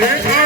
ઘડી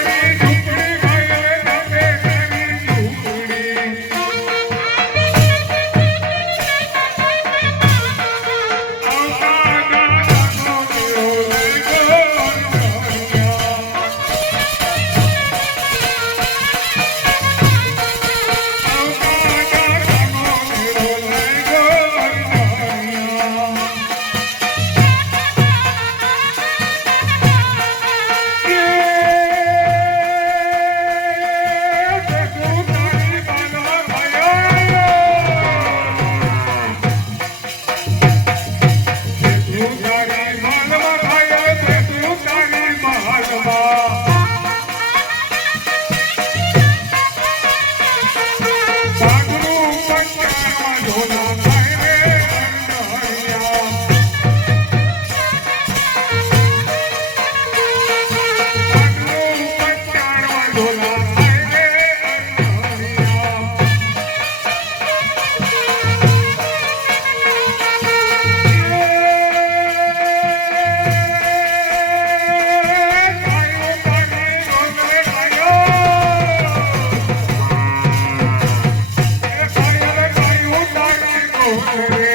Oh,